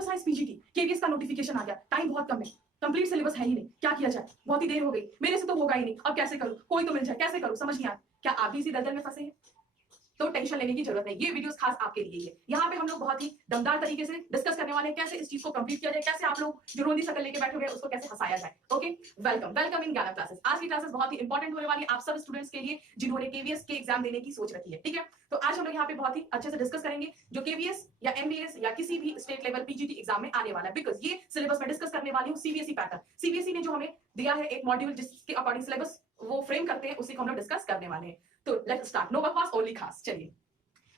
Neuroscience PGT KVS का notification आ गया, time बहुत कम है, कंप्लीट सिलेबस है ही नहीं, क्या किया जाए, बहुत ही देर हो गई, मेरे से तो होगा ही नहीं, अब कैसे करूं, कोई तो मिल जाए, कैसे करूं, समझ नहीं आ रहा। क्या आप भी इसी दलदल में फंसे हैं? तो टेंशन लेने की जरूरत नहीं, ये वीडियोस खास आपके लिए है। यहाँ पे हम लोग बहुत ही दमदार तरीके से डिस्कस करने वाले हैं कैसे इस चीज को कंप्लीट किया जाए, कैसे आप लोग जो रोंदी शकल लेके बैठे हुए हैं उसको कैसे हंसाया जाए। ओके, वेलकम वेलकम इन ज्ञानम क्लासेस। आज की क्लासेस बहुत ही इंपॉर्टेंट होने वाली है आप सब स्टूडेंट्स के लिए जिन्होंने केवीएस के एग्जाम देने की सोच रखी है। ठीक है, तो आज हम लोग यहाँ पे बहुत ही अच्छे से डिस्कस करेंगे जो केवीएस या एमबीएस या किसी भी स्टेट लेवल पीजीटी एग्जाम में आने वाला है, बिकॉज ये सिलेबस में डिस्कस करने वाली हूँ सीबीएसई पैटर्न। सीबीएसई ने जो हमें दिया है एक मॉड्यूल जिसके अकॉर्डिंग सिलेबस वो फ्रेम करते हैं, उसी को हम लोग डिस्कस करने वाले हैं। तो लेट्स स्टार्ट, नो बकवास ओनली खास। चलिए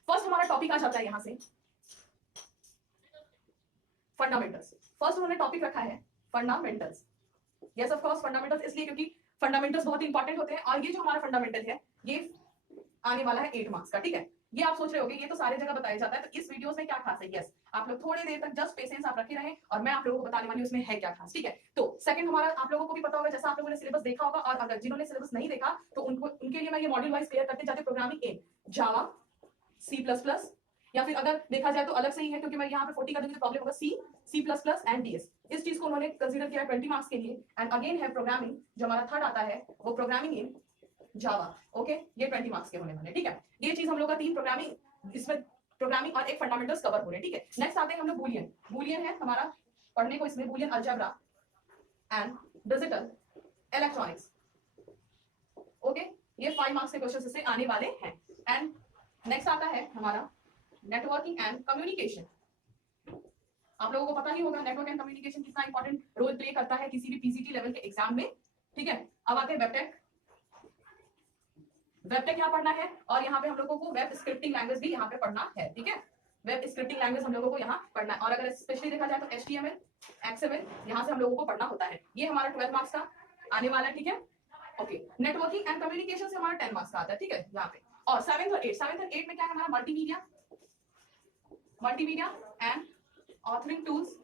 फर्स्ट हमारा टॉपिक आ जाता है यहां से फंडामेंटल्स। फर्स्ट उन्होंने टॉपिक रखा है fundamentals. Yes of course fundamentals इसलिए क्योंकि फंडामेंटल्स बहुत इंपॉर्टेंट होते हैं और ये जो हमारा फंडामेंटल है ये आने वाला है 8 मार्क्स का। ठीक है, ये आप सोच रहे होगे ये तो सारे जगह बताया जाता है, तो इस वीडियोस में क्या खास है। यस, आप लोग थोड़ी देर तक जस्ट पेशेंस आप रखे रहें और मैं आप लोगों को बताने वाली हूं उसमें है क्या खास। ठीक है, तो सेकंड हमारा आप लोगों को भी पता होगा, जैसा आप लोगों ने सिलेबस देखा होगा, और अगर जिन्होंने सिलेबस नहीं देखा तो उनके लिए मैं ये मॉड्यूल वाइज क्लियर करते जाते। प्रोग्रामिंग इन जावा, C++, या फिर अगर देखा जाए तो अलग से ही है क्योंकि मैं यहाँ पे 40 का दूंगी तो प्रॉब्लम होगा C++ एंड DS। इस चीज को उन्होंने कंसीडर किया 20 मार्क्स के लिए। एंड अगेन है प्रोग्रामिंग, जो हमारा थर्ड आता है वो प्रोग्रामिंग इन जावा। ओके, ये 20 मार्क्स के होने वाले। ठीक है, ये चीज हम लोग का 3 प्रोग्रामिंग, इसमें प्रोग्रामिंग और एक फंडामेंटल्स कवर हो रहे हैं। ठीक है, नेक्स्ट आते हैं हम लोग बूलियन। बूलियन है हमारा पढ़ने को, इसमें Boolean algebra and digital electronics. Okay, ये 5 मार्क्स के क्वेश्चन से आने वाले हैं। एंड नेक्स्ट आता है हमारा नेटवर्किंग एंड कम्युनिकेशन। आप लोगों को पता ही होगा नेटवर्क एंड कम्युनिकेशन कितना इंपॉर्टेंट रोल प्ले करता है किसी भी पीसीटी लेवल के एग्जाम में। ठीक है, अब आते हैं वेबटेक। वेबटेक यहाँ पढ़ना है और यहाँ पे हम लोगों को वेब स्क्रिप्टिंग लैंग्वेज भी यहाँ पे पढ़ना है। ठीक है, वेब स्क्रिप्टिंग लैंग्वेज हम लोगों को यहाँ पढ़ना है, और अगर स्पेशली देखा जाए तो HTML, XML यहाँ से हम लोगों को पढ़ना होता है। ये हमारा 12 मार्क्स का आने वाला है। ठीक है, ओके, नेटवर्किंग एंड कम्युनिकेशन से हमारा 10 मार्क्स का आता है। ठीक है, यहाँ पे। और 7th और 8th में क्या है हमारा मल्टीमीडिया एंड ऑथरिंग टूल्स।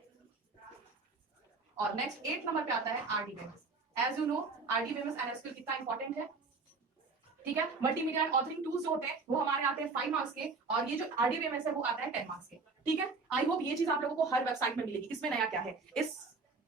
और नेक्स्ट 8th नंबर पे आता है RDBMS। As you know RDBMS and SQL कितना इंपॉर्टेंट है। ठीक है, मल्टीमीडिया एंड ऑथरिंग टूल्स जो होते हैं वो हमारे आते हैं 5 मार्क्स के, और ये जो RDBMS है वो आता है 10 मार्क्स के। ठीक है, आई होप ये चीज आप लोगों को हर वेबसाइट में मिलेगी। इसमें नया क्या है, इस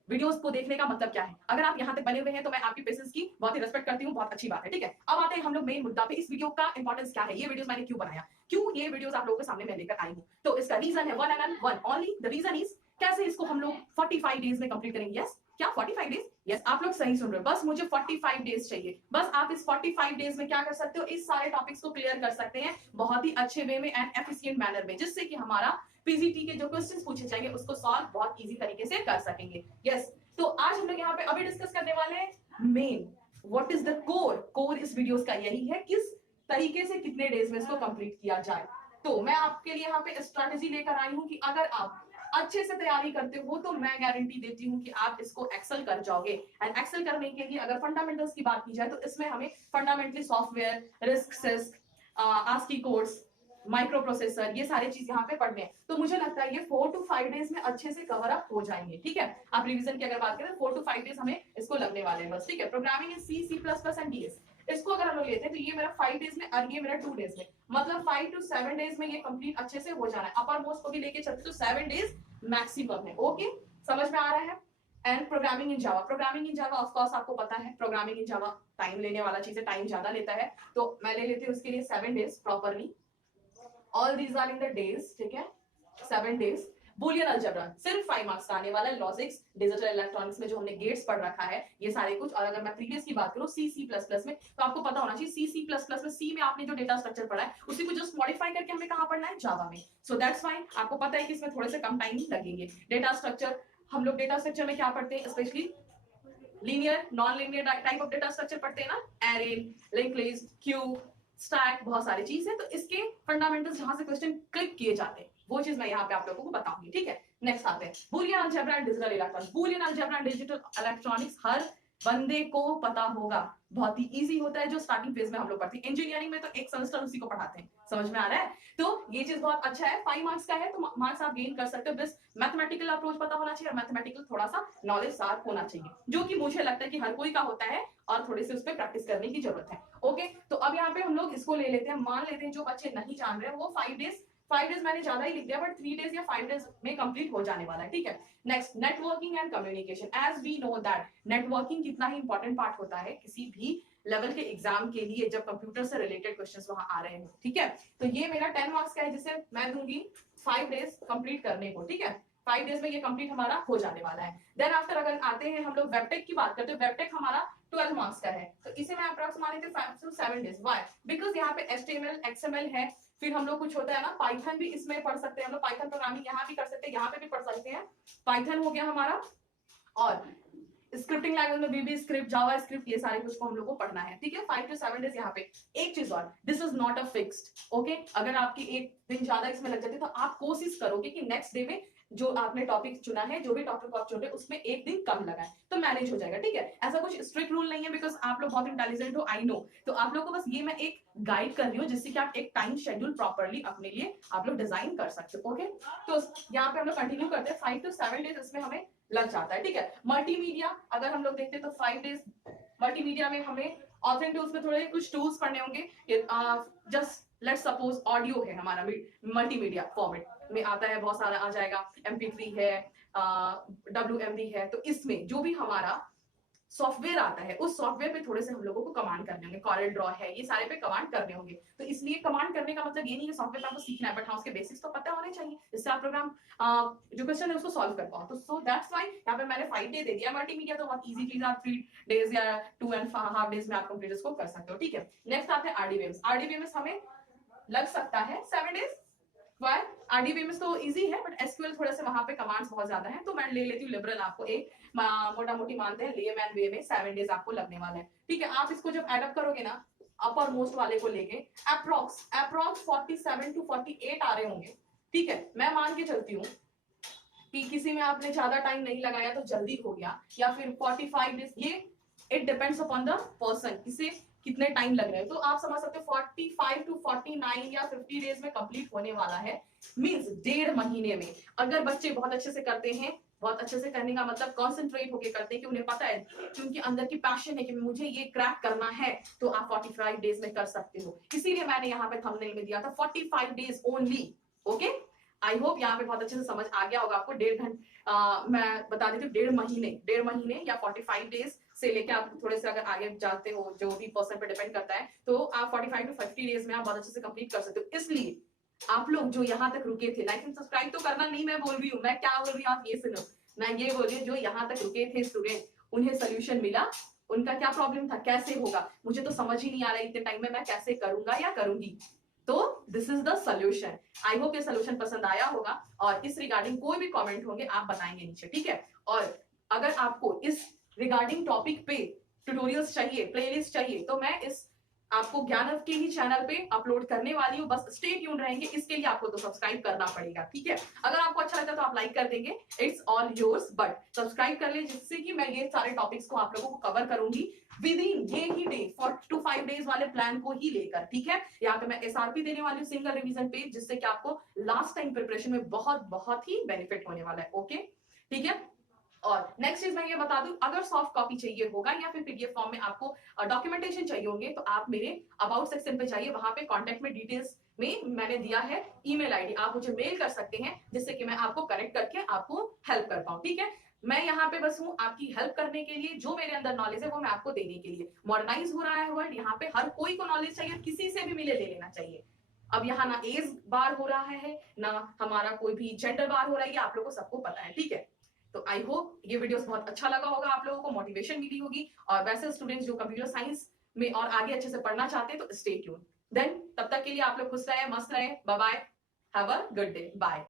वीडियोस को देखने का मतलब क्या है। अगर आप यहाँ तक बने हुए हैं तो मैं आपकी पेशेंस की बहुत ही रिस्पेक्ट करती हूँ, बहुत अच्छी बात है। ठीक है, अब आते हैं हम लोग मेन मुद्दा पे। इस वीडियो का इंपॉर्टेंस क्या है, ये वीडियोस मैंने क्यों बनाया, क्यों ये वीडियोस आप लोगों के सामने मैं लेकर आई हूँ। तो इसका रीजन है one and one only, the reason is कैसे इसको हम लोग 45 डेज में कंप्लीट करेंगे। यस, क्या 45 डेज? यस, आप लोग सही सुन रहे हो, बस मुझे 45 डेज चाहिए। बस आप इस 45 डेज में क्या कर सकते हो, इस सारे टॉपिक्स को क्लियर कर सकते हैं बहुत ही अच्छे वे में एंड एफिशिएंट मैनर में, जिससे कि हमारा पीजीटी के जो क्वेश्चंस पूछे जाएंगे उसको सॉल्व बहुत इजी तरीके से कर सकेंगे। यस, तो आज हम लोग यहाँ पे अभी डिस्कस करने वाले हैं main what is the core इस वीडियोस का यही है, किस तरीके से कितने डेज में इसको कंप्लीट किया जाए। तो मैं आपके लिए यहाँ पे स्ट्रैटेजी लेकर आई हूँ कि अगर आप अच्छे से तैयारी करते हो तो मैं गारंटी देती हूँ कि आप इसको एक्सेल कर जाओगे। एंड एक्सेल करने के लिए अगर फंडामेंटल्स की बात की जाए तो इसमें हमें fundamentally software, RISC, ASCII codes, microprocessor, ये सारे चीज यहाँ पे पढ़ने हैं। तो मुझे लगता है ये 4 to 5 डेज में अच्छे से कवर अप हो जाएंगे। ठीक है, आप रिवीजन की अगर बात करें 4 to 5 डेज हमें इसको लगने वाले हैं बस। ठीक है, programming in C++ and DS, इसको अगर हम लोग लेते हैं तो ये मेरा 5 डेज में और ये मेरा 2 डेज में, मतलब 5 to 7 डेज में ये कंप्लीट अच्छे से हो जाना है। अपर मोस्ट को भी लेके चलते तो 7 डेज मैक्सिमम है। ओके, समझ में आ रहा है। And programming in Java of course आपको पता है प्रोग्रामिंग इन जावा टाइम लेने वाला चीज है, टाइम ज्यादा लेता है, तो मैं ले लेती हूँ उसके लिए 7 days properly. All these are in the days. ठीक है, 7 डेज। बूलियन अलजेब्रा सिर्फ 5 मार्क्स का आने वाला है। लॉजिक्स, डिजिटल इलेक्ट्रॉनिक्स में जो हमने गेट्स पढ़ रखा है ये सारे कुछ। और अगर मैं प्रीवियस की बात करूं C++ में, तो आपको पता होना चाहिए C++ में सी में आपने जो डेटा स्ट्रक्चर पढ़ा है उसी को जस्ट मॉडिफाई करके हमें कहां पढ़ना है, जावा में। सो दैट्स व्हाई आपको पता है कि इसमें थोड़े से कम टाइम लगेंगे। डेटा स्ट्रक्चर, हम लोग डेटा स्ट्रक्चर में क्या पढ़ते हैं, specially linear, non linear type of data structure पढ़ते हैं ना, array, linked list, Q, stack, बहुत सारी चीज है। तो इसके फंडामेंटल्स जहां से क्वेश्चन क्लिक किए जाते हैं वो चीज मैं यहाँ पे आप लोगों को बताऊंगी। ठीक है, नेक्स्ट आते हैं Boolean algebra and digital electronics. Boolean algebra and digital electronics हर बंदे को पता होगा, बहुत ही इजी होता है, जो स्टार्टिंग फेज में हम लोग पढ़ते हैं। इंजीनियरिंग में तो एक सेमेस्टर उसी को पढ़ाते हैं, समझ में आ रहा है। तो ये चीज बहुत अच्छा है, 5 मार्क्स का है तो मार्क्स आप गेन कर सकते हो। बस मैथमेटिकल अप्रोच पता होना चाहिए और मैथमेटिकल थोड़ा सा नॉलेज शार्प होना चाहिए, जो कि मुझे लगता है कि हर कोई का होता है और थोड़ी सी उस पर प्रैक्टिस करने की जरूरत है। ओके, तो अब यहाँ पे हम लोग इसको ले लेते हैं, मान लेते हैं जो बच्चे नहीं जान रहे हैं वो 5 डेज 5 डेज मैंने ज्यादा ही लिख दिया, बट 3 डेज या 5 डेज में कंप्लीट हो जाने वाला है, ठीक है। Next, networking and communication. As we know that networking कितना ही इंपॉर्टेंट पार्ट होता है किसी भी लेवल के एग्जाम के लिए, जब कंप्यूटर से रिलेटेड क्वेश्चंस वहां आ रहे हो, ठीक है। तो ये मेरा 10 मार्क्स का है, जिसे मैं दूंगी 5 डेज कंप्लीट करने को, ठीक है। 5 डेज में ये कंप्लीट हमारा हो जाने वाला है। देन आफ्टर अगर आते हैं हम लोग वेबटेक की बात करते हैं, वेबटेक हमारा 12 मार्क्स का है, तो इसे मैं approximately 5 to 7 days. Why? Because यहाँ पे HTML XML है, फिर हम लोग कुछ होता है ना पाइथन भी इसमें पढ़ सकते हैं हम लोग, पाइथन प्रोग्रामिंग यहाँ भी कर सकते हैं, यहाँ पे भी पढ़ सकते हैं। पाइथन हो गया हमारा, और स्क्रिप्टिंग लैंग्वेज में VB स्क्रिप्ट, जावा स्क्रिप्ट, ये सारे कुछ को हम लोग को पढ़ना है, ठीक है। 5 to 7 डेज यहाँ पे। एक चीज और, this is not a fixed, okay. अगर आपकी एक दिन ज्यादा इसमें लग जाती है तो आप कोशिश करोगे कि नेक्स्ट डे में जो आपने टॉपिक चुना है, जो भी टॉपिक आप चुन रहे उसमें एक दिन कम लगाए तो मैनेज हो जाएगा, ठीक है। ऐसा कुछ स्ट्रिक्ट रूल नहीं है, बिकॉज आप लोग बहुत इंटेलिजेंट हो, आई नो। तो आप लोग को बस ये मैं एक गाइड कर रही हूँ, जिससे कि आप एक टाइम शेड्यूल प्रॉपरली अपने लिए आप लोग डिजाइन कर सकते हो, ओके। तो यहाँ पे हम लोग कंटिन्यू करते हैं। 5 to 7 डेज इसमें हमें लग जाता है, ठीक है। मल्टीमीडिया अगर हम लोग देखते हैं तो 5 डेज मल्टीमीडिया में हमें ऑथरिंग टूल्स में थोड़े कुछ टूल्स पढ़ने होंगे। जस्ट लेट्स सपोज ऑडियो है हमारा, मल्टीमीडिया फॉर्मेट में आता है, बहुत सारा आ जाएगा, MP3 है, WMV है। तो इसमें जो भी हमारा सॉफ्टवेयर आता है, उस सॉफ्टवेयर पे थोड़े से हम लोगों को कमांड करने होंगे, कॉरेल ड्रॉ है, ये सारे पे कमांड करने होंगे। तो इसलिए कमांड करने का मतलब ये नहीं है सॉफ्टवेयर आपको सीखना है, बट हाँ उसके बेसिक्स तो पता होने चाहिए, जिससे आप प्रोग्राम जो क्वेश्चन है उसको सॉल्व कर पाओ। तो सो दैट्स व्हाई यहाँ पे मैंने 5 डे दे दिया। मल्टीमीडिया तो बहुत इजी चीज, आप 3 डेज या 2.5 डेज में आप कंप्लीट इसको कर सकते हो, ठीक है। नेक्स्ट आते हैं RDBMS। RDBMS हमें लग सकता है 7 डेज। वाई? RDBMS तो इजी है, बट SQL थोड़े से वहां पे कमांड्स बहुत ज्यादा है, तो मैं ले लेती हूँ लिबरल, आपको एक मोटा मोटी मानते हैं लेमैन वे में 7 डेज आपको लगने वाला है, ठीक है। आप इसको जब एड अप करोगे ना अपर मोस्ट वाले को लेके, अप्रोक्स 47 to 48 आ रहे होंगे, ठीक है। मैं मान के चलती हूँ कि किसी में आपने ज्यादा टाइम नहीं लगाया तो जल्दी हो गया, या फिर 45 डेज, ये it depends upon the person, किसे कितने टाइम लग रहे हैं। तो आप समझ सकते हो 45 to 49 या 50 डेज में कंप्लीट होने वाला है, मींस 1.5 महीने में। अगर बच्चे बहुत अच्छे से करते हैं, बहुत अच्छे से करने का मतलब कॉन्सेंट्रेट होकर करते हैं कि उन्हें पता है कि उनके अंदर की पैशन है कि मुझे ये क्रैक करना है, तो आप 45 डेज में कर सकते हो। इसीलिए मैंने यहाँ पे थंबनेल में दिया था 45 days only, okay. I hope यहाँ पे बहुत अच्छे से समझ आ गया होगा आपको। 1.5 घंटे मैं बता देती हूँ, 1.5 महीने या 45 डेज से लेके आप थोड़े से अगर आगे जाते हो, जो भी पर्सन पे डिपेंड करता है, तो आप 45 to 50 डेज में आप बहुत अच्छे से कंप्लीट कर सकते हो। इसलिए आप लोग जो यहाँ तक रुके थे, लाइक एंड सब्सक्राइब तो करना नहीं मैं बोल रही हूँ, मैं क्या बोल रही हूँ आप ये सुनो। मैं ये बोल रही हूँ जो यहाँ तक रुके थे स्टूडेंट, उन्हें सोल्यूशन मिला, उनका क्या प्रॉब्लम था, कैसे होगा, मुझे तो समझ ही नहीं आ रहा इतने टाइम में मैं कैसे करूंगा या करूंगी, तो this is the solution. I hope ये सोल्यूशन पसंद आया होगा, और इस रिगार्डिंग कोई भी कमेंट होंगे आप बताएंगे नीचे, ठीक है। और अगर आपको इस रिगार्डिंग टॉपिक पे ट्यूटोरियल्स चाहिए, प्लेलिस्ट चाहिए, तो मैं इस आपको ज्ञानव के ही चैनल पे अपलोड करने वाली हूँ, बस स्टे ट्यून रहेंगे। इसके लिए आपको तो सब्सक्राइब करना पड़ेगा, ठीक है। अगर आपको अच्छा लगता है तो आप लाइक कर देंगे, it's all yours, but subscribe कर ले, जिससे कि मैं ये सारे टॉपिक्स को आप लोगों को कवर करूंगी विद इन ये ही डे, 4 to 5 डेज वाले प्लान को ही लेकर, ठीक है। यहाँ पे मैं SRP देने वाली हूँ सिंगल रिवीजन पे, जिससे कि आपको लास्ट टाइम प्रिपरेशन में बहुत बहुत ही बेनिफिट होने वाला है, ओके, ठीक है। और नेक्स्ट चीज मैं ये बता दूं, अगर सॉफ्ट कॉपी चाहिए होगा या फिर PDF फॉर्म में आपको डॉक्यूमेंटेशन चाहिए होंगे, तो आप मेरे अबाउट सेक्शन पे जाइए, वहां पे कॉन्टेक्ट में डिटेल्स में मैंने दिया है ईमेल ID, आप मुझे मेल कर सकते हैं, जिससे कि मैं आपको कनेक्ट करके आपको हेल्प कर पाऊं, ठीक है। मैं यहाँ पे बस हूँ आपकी हेल्प करने के लिए, जो मेरे अंदर नॉलेज है वो मैं आपको देने के लिए। मॉडर्नाइज हो रहा है वर्ल्ड, यहाँ पे हर कोई को नॉलेज चाहिए, किसी से भी मिले ले लेना चाहिए। अब यहाँ ना एज बार हो रहा है, ना हमारा कोई भी जेंडर बार हो रहा है, ये आप लोगों को सबको पता है, ठीक है। तो आई होप ये वीडियोस बहुत अच्छा लगा होगा, आप लोगों को मोटिवेशन मिली होगी। और वैसे स्टूडेंट्स जो कंप्यूटर साइंस में और आगे अच्छे से पढ़ना चाहते हैं तो स्टे ट्यून। देन तब तक के लिए आप लोग खुश रहे, मस्त रहे, bye bye, have a good day, bye.